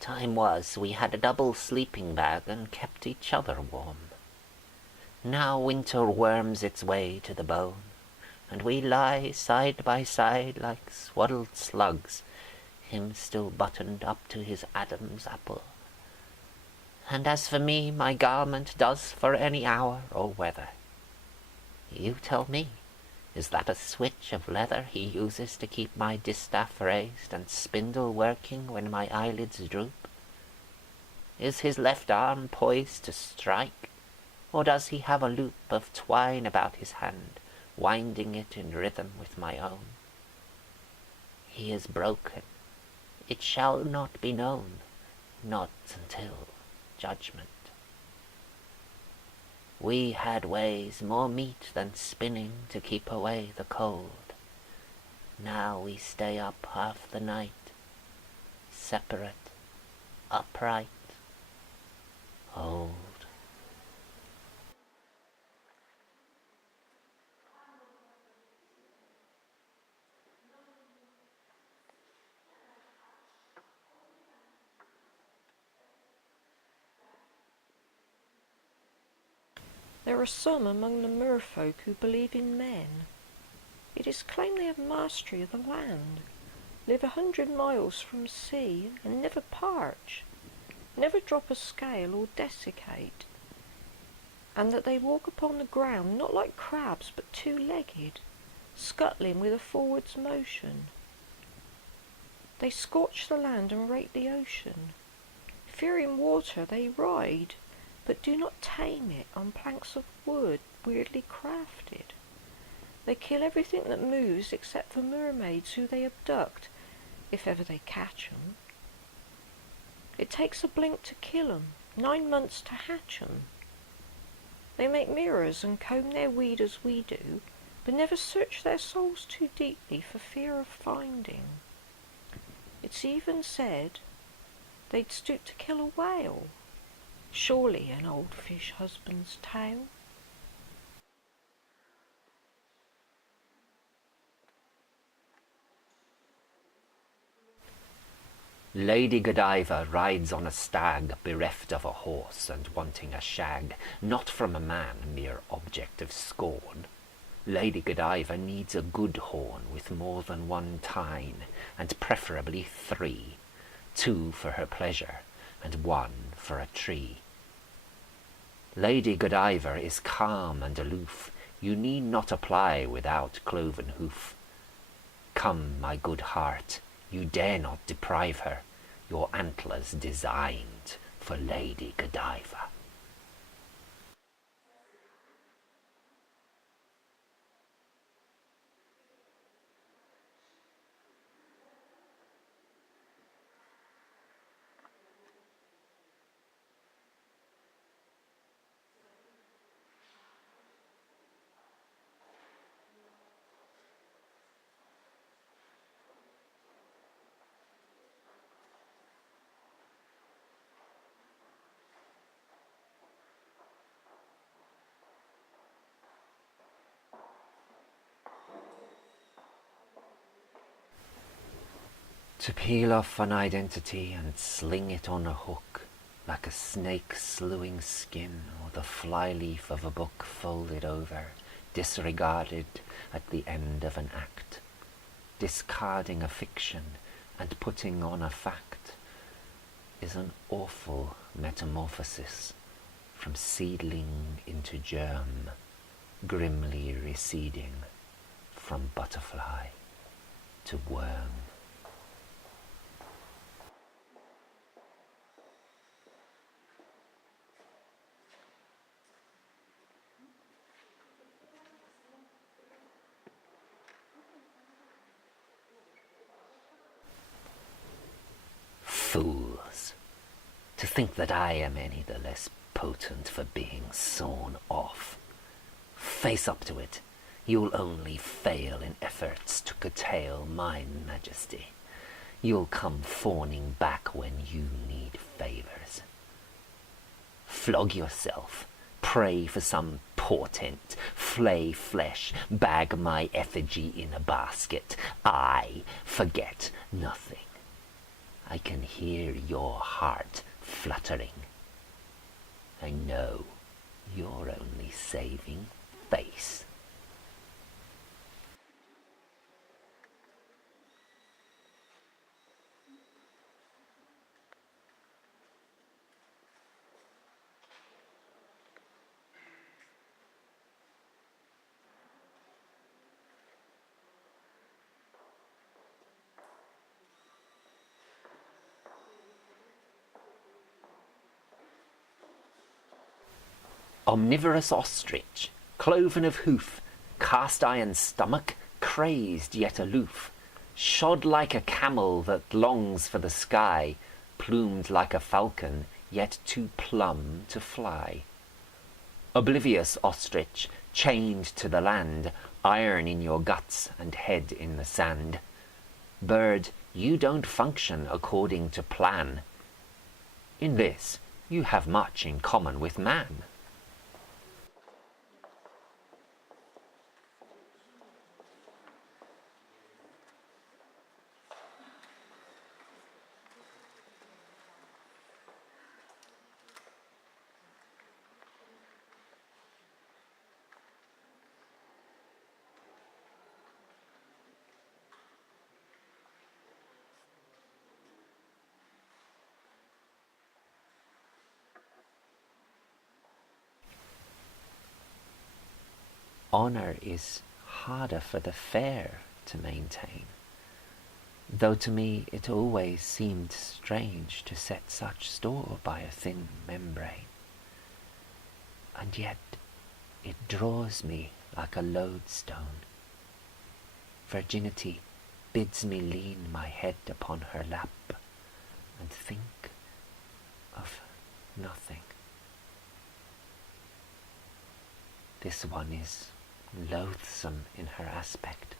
Time was we had a double sleeping bag and kept each other warm. Now winter worms its way to the bone, and we lie side by side like swaddled slugs, him still buttoned up to his Adam's apple. And as for me, my garment does for any hour or weather. You tell me, is that a switch of leather he uses to keep my distaff raised and spindle working when my eyelids droop? Is his left arm poised to strike, or does he have a loop of twine about his hand, winding it in rhythm with my own? He is broken. It shall not be known, not until judgment. We had ways more meet than spinning to keep away the cold. Now we stay up half the night, separate, upright, old. There are some among the merfolk who believe in men. It is claimed they have mastery of the land, live 100 miles from sea, and never parch, never drop a scale or desiccate, and that they walk upon the ground not like crabs but two-legged, scuttling with a forwards motion. They scorch the land and rake the ocean. Fearing water they ride, but do not tame it on planks of wood weirdly crafted. They kill everything that moves except for mermaids who they abduct, if ever they catch 'em. It takes a blink to kill 'em, 9 months to hatch 'em. They make mirrors and comb their weed as we do, but never search their souls too deeply for fear of finding. It's even said they'd stoop to kill a whale. Surely an old fish husband's tale. Lady Godiva rides on a stag, bereft of a horse and wanting a shag, not from a man, mere object of scorn. Lady Godiva needs a good horn with more than one tine, and preferably 3, 2 for her pleasure, and 1 for a tree. Lady Godiva is calm and aloof, you need not apply without cloven hoof. Come, my good heart, you dare not deprive her, your antlers designed for Lady Godiva. To peel off an identity and sling it on a hook, like a snake slewing skin or the flyleaf of a book folded over, disregarded at the end of an act, discarding a fiction and putting on a fact, is an awful metamorphosis from seedling into germ, grimly receding from butterfly to worm. Fools! To think that I am any the less potent for being sawn off. Face up to it. You'll only fail in efforts to curtail my majesty. You'll come fawning back when you need favours. Flog yourself. Pray for some portent. Flay flesh. Bag my effigy in a basket. I forget nothing. I can hear your heart fluttering. I know you're only saving face. Omnivorous ostrich, cloven of hoof, cast iron stomach, crazed yet aloof, shod like a camel that longs for the sky, plumed like a falcon, yet too plumb to fly. Oblivious ostrich, chained to the land, iron in your guts and head in the sand. Bird, you don't function according to plan. In this, you have much in common with man. Honour is harder for the fair to maintain, though to me it always seemed strange to set such store by a thin membrane. And yet it draws me like a lodestone. Virginity bids me lean my head upon her lap and think of nothing. This one is loathsome in her aspect.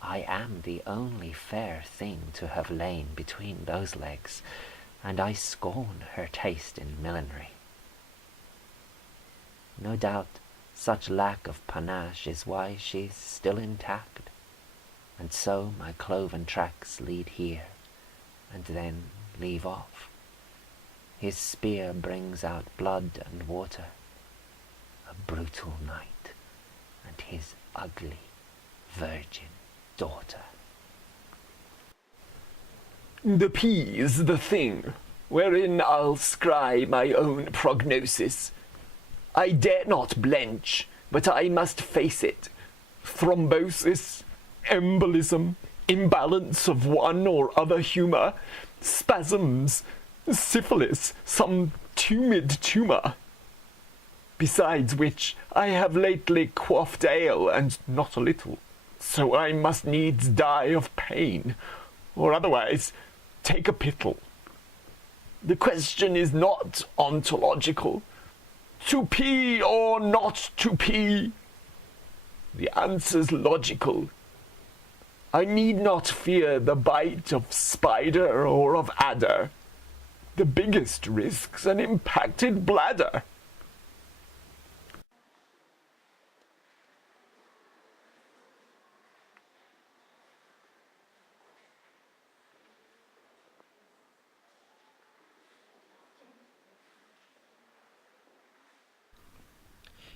I am the only fair thing to have lain between those legs, and I scorn her taste in millinery. No doubt such lack of panache is why she's still intact, and so my cloven tracks lead here, and then leave off. His spear brings out blood and water, a brutal night, and his ugly virgin daughter. The pea's the thing, wherein I'll scry my own prognosis. I dare not blench, but I must face it. Thrombosis, embolism, imbalance of one or other humour, spasms, syphilis, some tumid tumour. Besides which, I have lately quaffed ale, and not a little, so I must needs die of pain, or otherwise take a pittle. The question is not ontological. To pee or not to pee? The answer's logical. I need not fear the bite of spider or of adder. The biggest risk's an impacted bladder.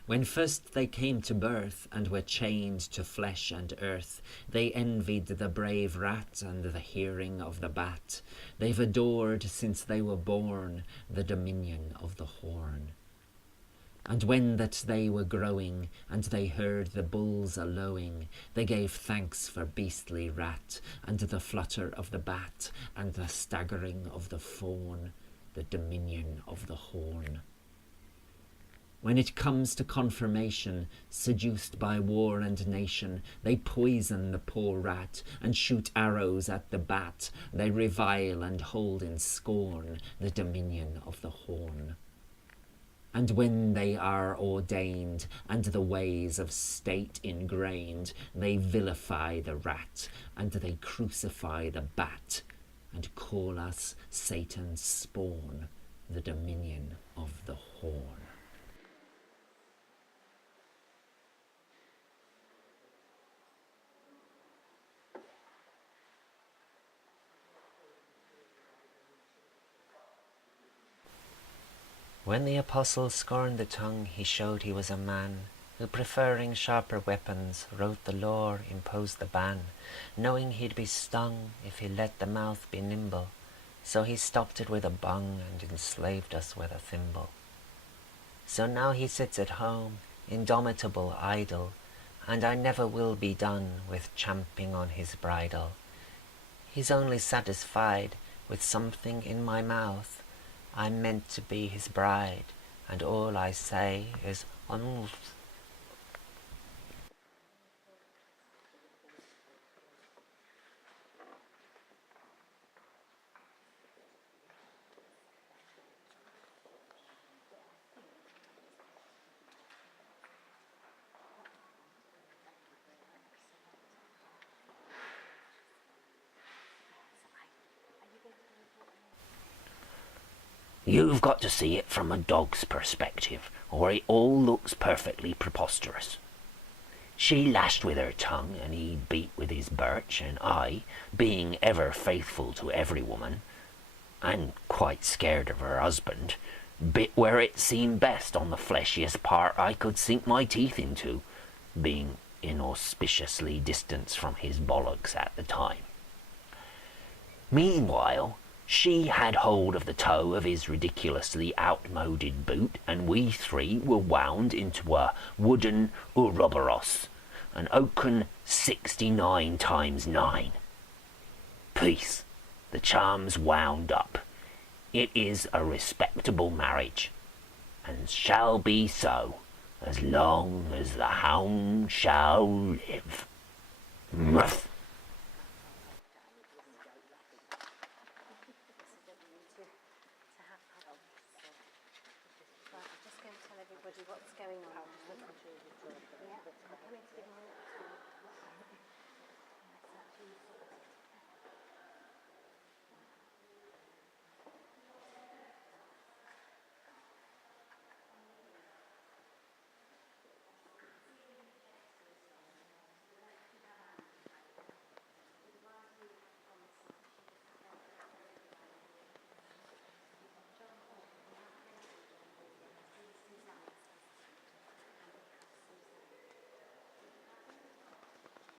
When first they came to birth, and were chained to flesh and earth, they envied the brave rat and the hearing of the bat. They've adored, since they were born, the dominion of the horn. And when that they were growing, and they heard the bulls a-lowing, they gave thanks for beastly rat, and the flutter of the bat, and the staggering of the fawn, the dominion of the horn. When it comes to confirmation, seduced by war and nation, they poison the poor rat, and shoot arrows at the bat. They revile and hold in scorn the dominion of the horn. And when they are ordained, and the ways of state ingrained, they vilify the rat, and they crucify the bat, and call us Satan's spawn, the dominion of the horn. When the apostle scorned the tongue, he showed he was a man, who preferring sharper weapons, wrote the law, imposed the ban, knowing he'd be stung if he let the mouth be nimble, so he stopped it with a bung and enslaved us with a thimble. So now he sits at home, indomitable, idle, and I never will be done with champing on his bridle. He's only satisfied with something in my mouth. I'm meant to be his bride, and all I say is You've got to see it from a dog's perspective, or it all looks perfectly preposterous. She lashed with her tongue, and he beat with his birch, and I, being ever faithful to every woman, and quite scared of her husband, bit where it seemed best on the fleshiest part I could sink my teeth into, being inauspiciously distant from his bollocks at the time. Meanwhile, she had hold of the toe of his ridiculously outmoded boot, and we three were wound into a wooden Ouroboros, an oaken 69 times 9. Peace, the charm's wound up. It is a respectable marriage, and shall be so, as long as the hound shall live. Muff. Just going to tell everybody what's going on. Yeah, I'm coming to give them